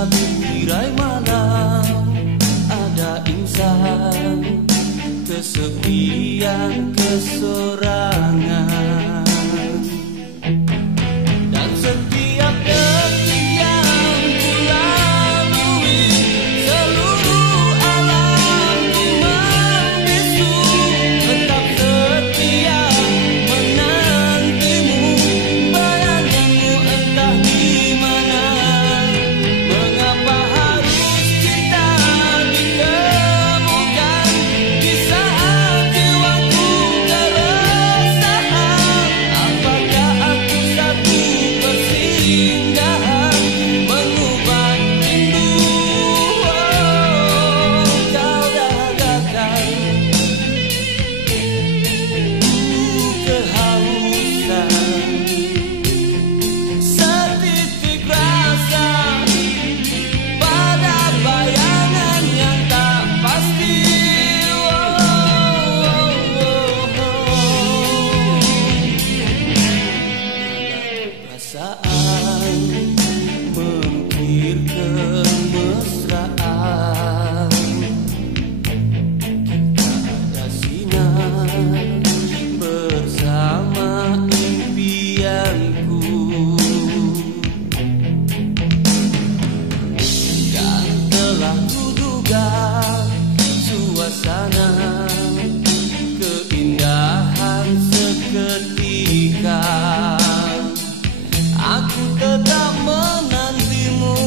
tabir tirai malam, ada insan kesepian kesorangan. Dan setiap detik yang ku lalui, seluruh alam ku membisu. Tetap setia menantimu, bayanganmu entah di mana. Mengapa harus kita ditemukan di saat jiwaku keresahan? Apakah aku satu persinggahan mengubah rindu? Kau dagakan kehausan, setitik rasa pada bayangan yang tak pasti. Perasaan mengukir kemesraan, kita ada sinar bersama impianku. Dan telah kuduga suasana keindahan seketika, aku tetap menantimu.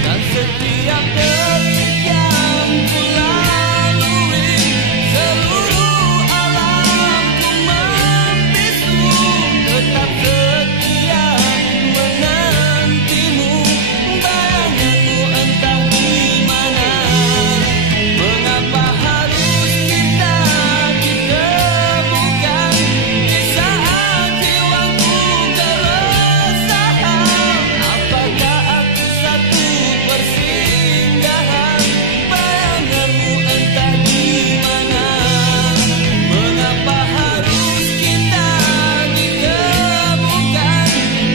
Dan setiap detik yang ku lalui, seluruh alam ku membisu. Tetap setia menantimu, bayanganmu entah di mana. Mengapa harus kita ditemukan di saat jiwaku keresahan? Apakah aku satu persinggahan, bayanganmu entah di mana. Mengapa harus kita ditemukan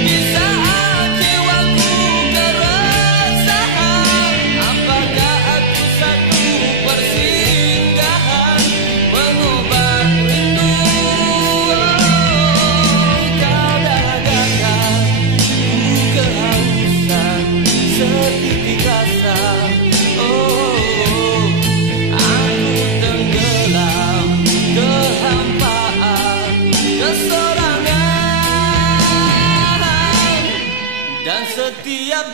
di saat jiwaku keresahan? Apakah aku satu persinggahan mengobat rindu? Kau dagakan kehausan, setitik rasa. Aku tenggelam kehampaan kesorangan. Dan setiap